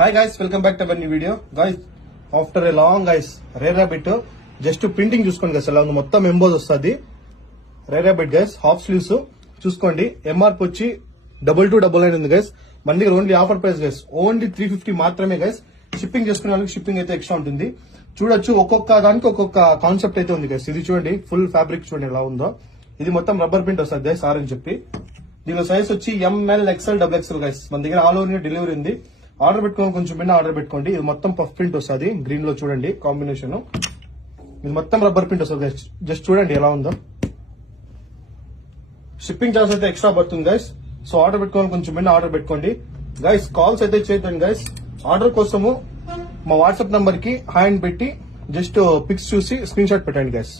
Hi guys, welcome back to our new video. Guys, after a long guys rare rabbit just printing చూసుకోండి guys, ఎలా ఉంది మొత్తం emboss వస్తుంది. Rare rabbit guys half sleeves చూసుకోండి. MRP వచ్చి 2299 ఉంది guys. మన దగ్గర only offer price guys, only 350 మాత్రమే గైస్. షిప్పింగ్ చేసుకునే వాళ్ళకి షిప్పింగ్ అయితే ఎక్స్ట్రా ఉంటుంది. చూడొచ్చు, ఒక్కొక్క దానికి ఒక్కొక్క కాన్సెప్ట్ అయితే ఉంది గైస్. ఇది చూడండి, ఫుల్ ఫ్యాబ్రిక్ చూడండి ఎలా ఉందో. ఇది మొత్తం రబ్బర్ ప్రింట్ వస్తుంది గైస్, ఆర్ అని చెప్పి. దీనిలో సైజ్ వచ్చి ML, XL, double XL guys. మన దగ్గర ఆల్ ఓవర్ డెలివరీ ఉంది. ఆర్డర్ పెట్టుకోవాలి, కొంచెం బిన్న ఆర్డర్ పెట్టుకోండి. ఇది మొత్తం పఫ్ ప్రింట్ వస్తుంది, గ్రీన్ లో చూడండి కాంబినేషన్. ఇది మొత్తం రబ్బర్ ప్రింట్ వస్తుంది గైస్. జస్ట్ చూడండి ఎలా ఉందో. షిప్పింగ్ చార్జ్ అయితే ఎక్స్ట్రా పడుతుంది గైస్. సో ఆర్డర్ పెట్టుకోవాలి, కొంచెం బిన్న ఆర్డర్ పెట్టుకోండి గైస్. కాల్స్ అయితే చేయొద్దండి గైస్. ఆర్డర్ కోసము మా వాట్సాప్ నంబర్ కి హాయ్ అని పెట్టి జస్ట్ పిక్స్ చూసి స్క్రీన్ షాట్ పెట్టండి గైస్.